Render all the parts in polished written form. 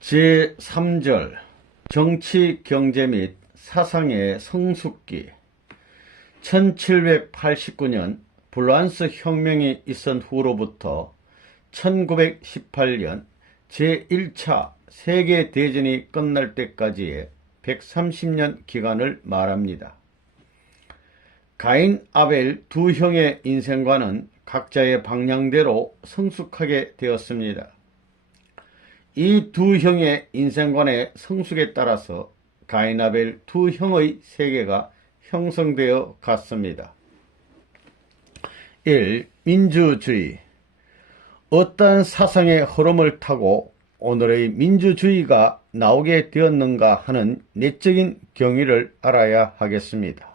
제3절 정치, 경제 및 사상의 성숙기. 1789년 불란스 혁명이 있은 후로부터 1918년 제1차 세계대전이 끝날 때까지의 130년 기간을 말합니다. 가인, 아벨 두 형의 인생관은 각자의 방향대로 성숙하게 되었습니다. 이 두 형의 인생관의 성숙에 따라서 가인, 아벨 두 형의 세계가 형성되어 갔습니다. 1. 민주주의. 어떠한 사상의 흐름을 타고 오늘의 민주주의가 나오게 되었는가 하는 내적인 경위를 알아야 하겠습니다.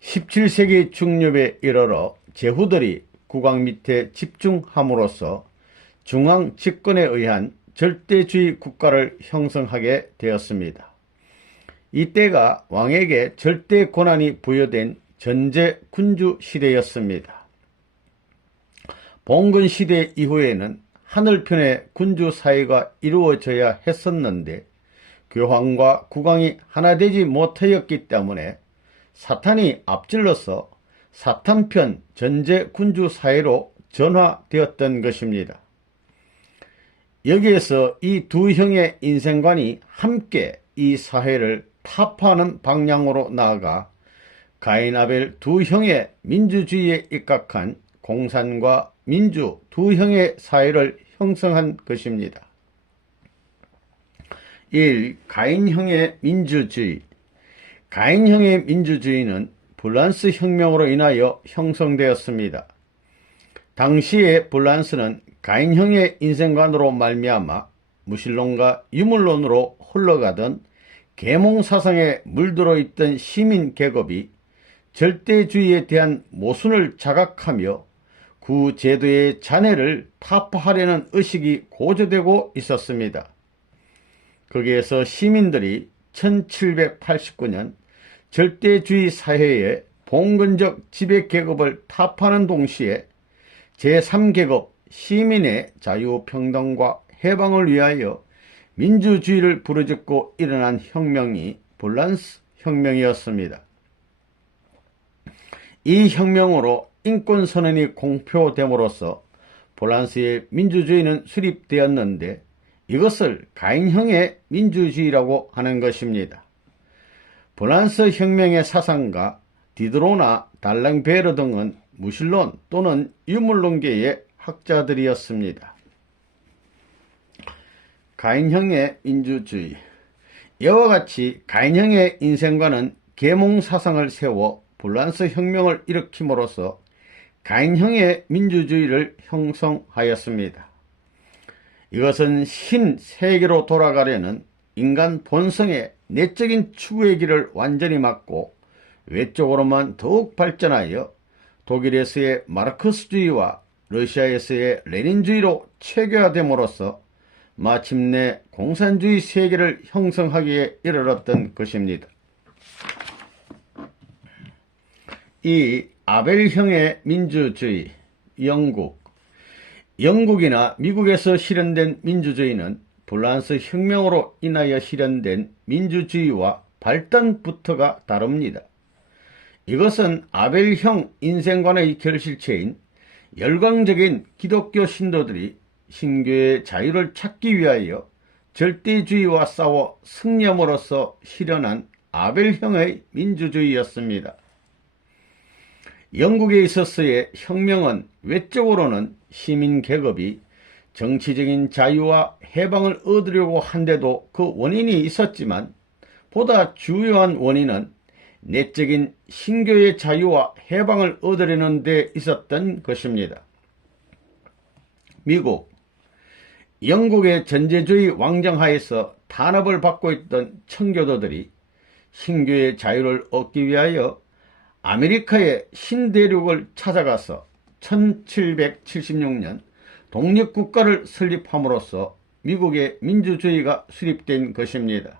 17세기 중엽에 이르러 제후들이 국왕 밑에 집중함으로써 중앙 집권에 의한 절대주의 국가를 형성하게 되었습니다. 이때가 왕에게 절대 권한이 부여된 전제 군주 시대였습니다. 봉건 시대 이후에는 하늘편의 군주 사회가 이루어져야 했었는데 교황과 국왕이 하나 되지 못하였기 때문에 사탄이 앞질러서 사탄편 전제 군주 사회로 전화되었던 것입니다. 여기에서 이 두 형의 인생관이 함께 이 사회를 타파하는 방향으로 나아가 가인, 아벨 두 형의 민주주의에 입각한 공산과 민주 두 형의 사회를 형성한 것입니다. 1. 가인형의 민주주의. 가인형의 민주주의는 불란스 혁명으로 인하여 형성되었습니다. 당시의 불란스는 가인형의 인생관으로 말미암아 무신론과 유물론으로 흘러가던 계몽사상에 물들어 있던 시민 계급이 절대주의에 대한 모순을 자각하며 구제도의 잔해를 타파하려는 의식이 고조되고 있었습니다. 거기에서 시민들이 1789년 절대주의 사회의 봉건적 지배계급을 타파하는 동시에 제3계급 시민의 자유평등과 해방을 위하여 민주주의를 부르짖고 일어난 혁명이 불란스 혁명이었습니다. 이 혁명으로 인권선언이 공표됨으로써 불란스의 민주주의는 수립되었는데 이것을 가인형의 민주주의라고 하는 것입니다. 불란스 혁명의 사상가 디드로나 달랑베르 등은 무신론 또는 유물론계의 학자들이었습니다. 가인형의 민주주의. 이와 같이 가인형의 인생관은 계몽사상을 세워 불란스 혁명을 일으킴으로써 가인형의 민주주의를 형성하였습니다. 이것은 신세계로 돌아가려는 인간 본성의 내적인 추구의 길을 완전히 막고 외적으로만 더욱 발전하여 독일에서의 마르크스주의와 러시아에서의 레닌주의로 체계화됨으로써 마침내 공산주의 세계를 형성하기에 이르렀던 것입니다. 이 아벨형의 민주주의. 영국이나 미국에서 실현된 민주주의는 불란스 혁명으로 인하여 실현된 민주주의와 발단부터가 다릅니다. 이것은 아벨형 인생관의 결실체인 열광적인 기독교 신도들이 신교의 자유를 찾기 위하여 절대주의와 싸워 승리함으로써 실현한 아벨형의 민주주의였습니다. 영국에 있어서의 혁명은 외적으로는 시민 계급이 정치적인 자유와 해방을 얻으려고 한데도 그 원인이 있었지만 보다 주요한 원인은 내적인 신교의 자유와 해방을 얻으려는 데 있었던 것입니다. 미국. 영국의 전제주의 왕정하에서 탄압을 받고 있던 청교도들이 신교의 자유를 얻기 위하여 아메리카의 신대륙을 찾아가서 1776년 독립국가를 설립함으로써 미국의 민주주의가 수립된 것입니다.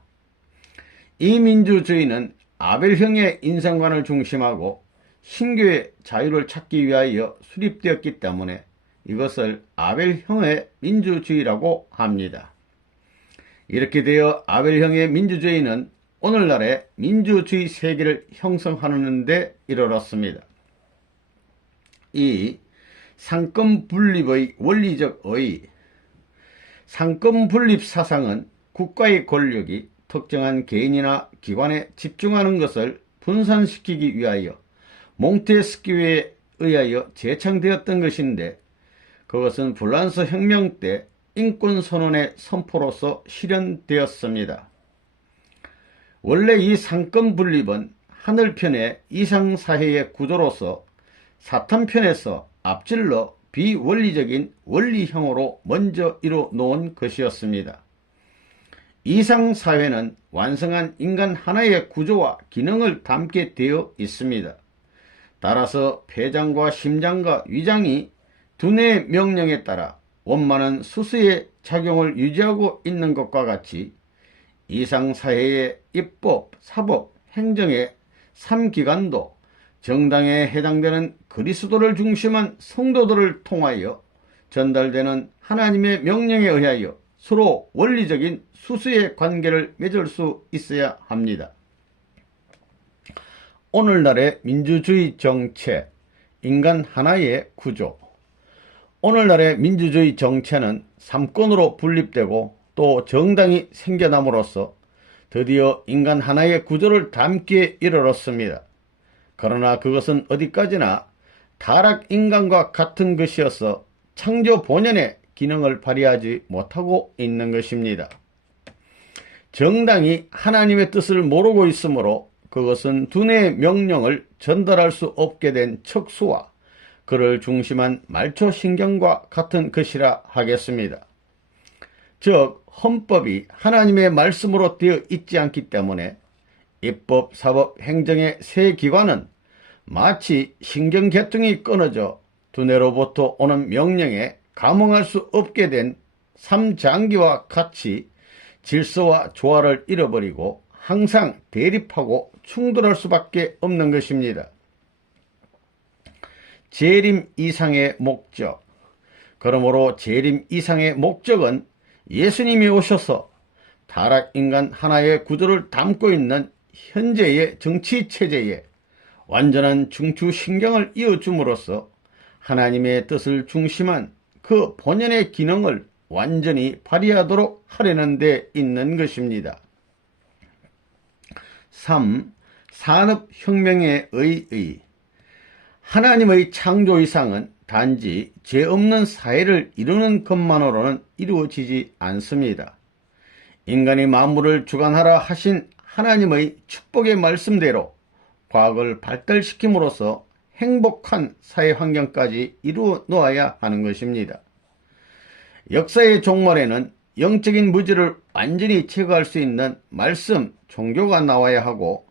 이 민주주의는 아벨형의 인생관을 중심하고 신교의 자유를 찾기 위하여 수립되었기 때문에 이것을 아벨형의 민주주의라고 합니다. 이렇게 되어 아벨형의 민주주의는 오늘날의 민주주의 세계를 형성하는 데 이르렀습니다. 이 상권 분립의 원리적 의의, 상권 분립 사상은 국가의 권력이 특정한 개인이나 기관에 집중하는 것을 분산시키기 위하여 몽테스키우에 의하여 제창되었던 것인데, 그것은 프랑스 혁명 때 인권선언의 선포로서 실현되었습니다. 원래 이 상권 분립은 하늘편의 이상사회의 구조로서 사탄편에서 앞질러 비원리적인 원리형으로 먼저 이뤄놓은 것이었습니다. 이상사회는 완성한 인간 하나의 구조와 기능을 담게 되어 있습니다. 따라서 폐장과 심장과 위장이 두뇌의 명령에 따라 원만한 수수의 작용을 유지하고 있는 것과 같이 이상사회의 입법, 사법, 행정의 3기관도 정당에 해당되는 그리스도를 중심한 성도들을 통하여 전달되는 하나님의 명령에 의하여 서로 원리적인 수수의 관계를 맺을 수 있어야 합니다. 오늘날의 민주주의 정체, 인간 하나의 구조. 오늘날의 민주주의 정체는 삼권으로 분립되고 또 정당이 생겨남으로써 드디어 인간 하나의 구조를 담기에 이르렀습니다. 그러나 그것은 어디까지나 타락인간과 같은 것이어서 창조 본연의 기능을 발휘하지 못하고 있는 것입니다. 정당이 하나님의 뜻을 모르고 있으므로 그것은 두뇌의 명령을 전달할 수 없게 된 척수와 그를 중심한 말초신경과 같은 것이라 하겠습니다. 즉 헌법이 하나님의 말씀으로 되어 있지 않기 때문에 입법, 사법, 행정의 세 기관은 마치 신경계통이 끊어져 두뇌로부터 오는 명령에 감응할 수 없게 된 삼장기와 같이 질서와 조화를 잃어버리고 항상 대립하고 충돌할 수밖에 없는 것입니다. 재림 이상의 목적. 그러므로 재림 이상의 목적은 예수님이 오셔서 타락인간 하나의 구조를 담고 있는 현재의 정치체제에 완전한 중추신경을 이어줌으로써 하나님의 뜻을 중심한 그 본연의 기능을 완전히 발휘하도록 하려는 데 있는 것입니다. 3. 산업혁명의 의의. 하나님의 창조 이상은 단지 죄 없는 사회를 이루는 것만으로는 이루어지지 않습니다. 인간이 만물을 주관하라 하신 하나님의 축복의 말씀대로 과학을 발달시킴으로써 행복한 사회 환경까지 이루어 놓아야 하는 것입니다. 역사의 종말에는 영적인 무지를 완전히 제거할 수 있는 말씀, 종교가 나와야 하고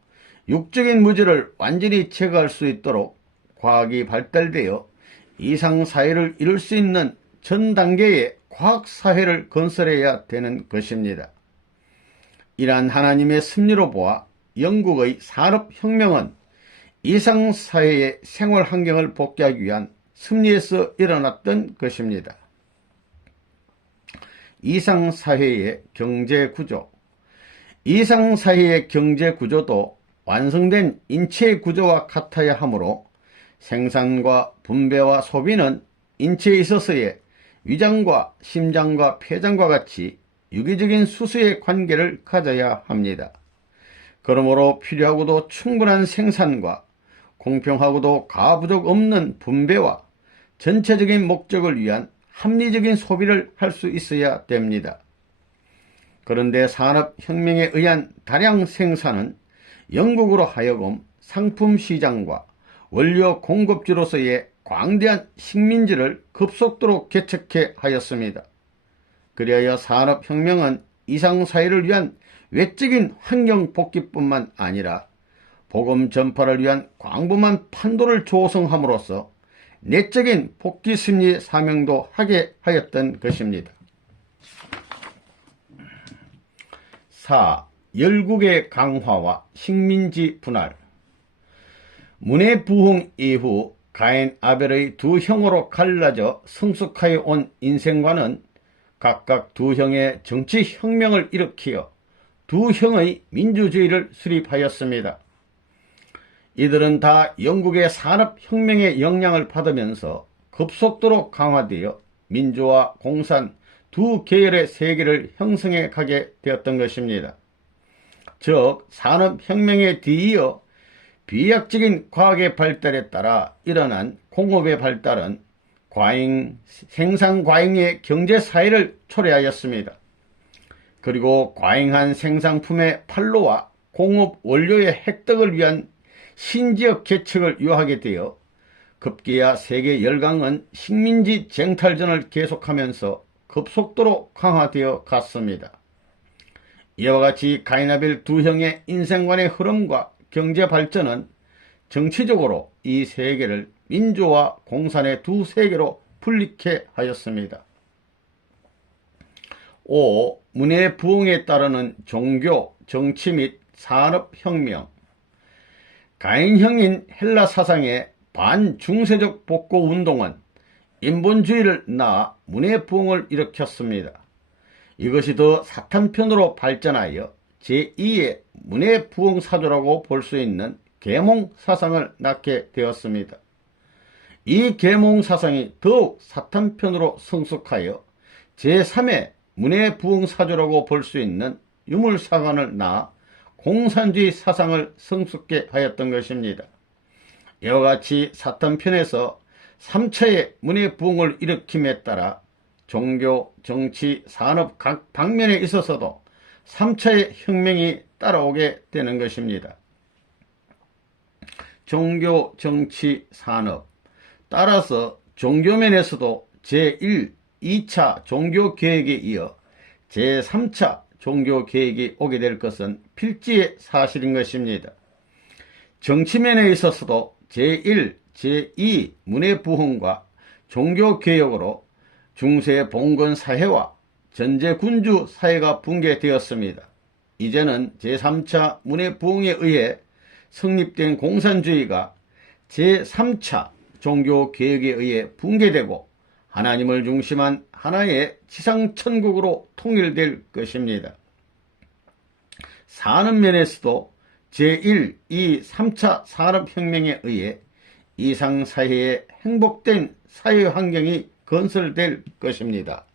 육적인 무지를 완전히 제거할 수 있도록 과학이 발달되어 이상사회를 이룰 수 있는 전 단계의 과학사회를 건설해야 되는 것입니다. 이러한 하나님의 섭리로 보아 영국의 산업혁명은 이상사회의 생활 환경을 복귀하기 위한 섭리에서 일어났던 것입니다. 이상사회의 경제구조. 이상사회의 경제구조도 완성된 인체 구조와 같아야 하므로 생산과 분배와 소비는 인체에 있어서의 위장과 심장과 폐장과 같이 유기적인 수수의 관계를 가져야 합니다. 그러므로 필요하고도 충분한 생산과 공평하고도 가부족 없는 분배와 전체적인 목적을 위한 합리적인 소비를 할 수 있어야 됩니다. 그런데 산업혁명에 의한 다량 생산은 영국으로 하여금 상품 시장과 원료 공급지로서의 광대한 식민지를 급속도로 개척해 하였습니다. 그리하여 산업혁명은 이상사회를 위한 외적인 환경 복귀뿐만 아니라 복음 전파를 위한 광범한 판도를 조성함으로써 내적인 복귀 승리의 사명도 하게 하였던 것입니다. 4. 열국의 강화와 식민지 분할. 문의 부흥 이후 가인 아벨의 두 형으로 갈라져 성숙하여 온 인생과는 각각 두 형의 정치혁명을 일으키어 두 형의 민주주의를 수립하였습니다. 이들은 다 영국의 산업혁명의 영향을 받으면서 급속도로 강화되어 민주화, 공산 두 계열의 세계를 형성해 가게 되었던 것입니다. 즉 산업혁명에 뒤이어 비약적인 과학의 발달에 따라 일어난 공업의 발달은 생산과잉의 경제사회를 초래하였습니다. 그리고 과잉한 생산품의 판로와 공업 원료의 획득을 위한 신지역 개척을 유하게 되어 급기야 세계 열강은 식민지 쟁탈전을 계속하면서 급속도로 강화되어 갔습니다. 이와 같이 가인아벨 두 형의 인생관의 흐름과 경제 발전은 정치적으로 이 세계를 민주와 공산의 두 세계로 분립해 하였습니다. 5. 문의 부흥에 따르는 종교, 정치 및 산업혁명. 가인형인 헬라 사상의 반중세적 복고 운동은 인본주의를 낳아 문의 부흥을 일으켰습니다. 이것이 더 사탄편으로 발전하여 제2의 문의 부흥 사조라고 볼 수 있는 계몽 사상을 낳게 되었습니다. 이 계몽 사상이 더욱 사탄편으로 성숙하여 제3의 문의 부흥 사조라고 볼 수 있는 유물사관을 낳아 공산주의 사상을 성숙게 하였던 것입니다. 이와 같이 사탄편에서 3차의 문의 부흥을 일으킴에 따라 종교, 정치, 산업 각 방면에 있어서도 3차의 혁명이 따라오게 되는 것입니다. 종교, 정치, 산업. 따라서 종교면에서도 제1, 2차 종교개혁에 이어 제3차 종교개혁이 오게 될 것은 필지의 사실인 것입니다. 정치면에 있어서도 제1, 제2 문해부흥과 종교개혁으로 중세 봉건 사회와 전제군주 사회가 붕괴되었습니다. 이제는 제3차 문해부흥에 의해 성립된 공산주의가 제3차 종교개혁에 의해 붕괴되고 하나님을 중심한 하나의 지상천국으로 통일될 것입니다. 산업면에서도 제1, 2, 3차 산업혁명에 의해 이상사회의 행복된 사회환경이 건설될 것입니다.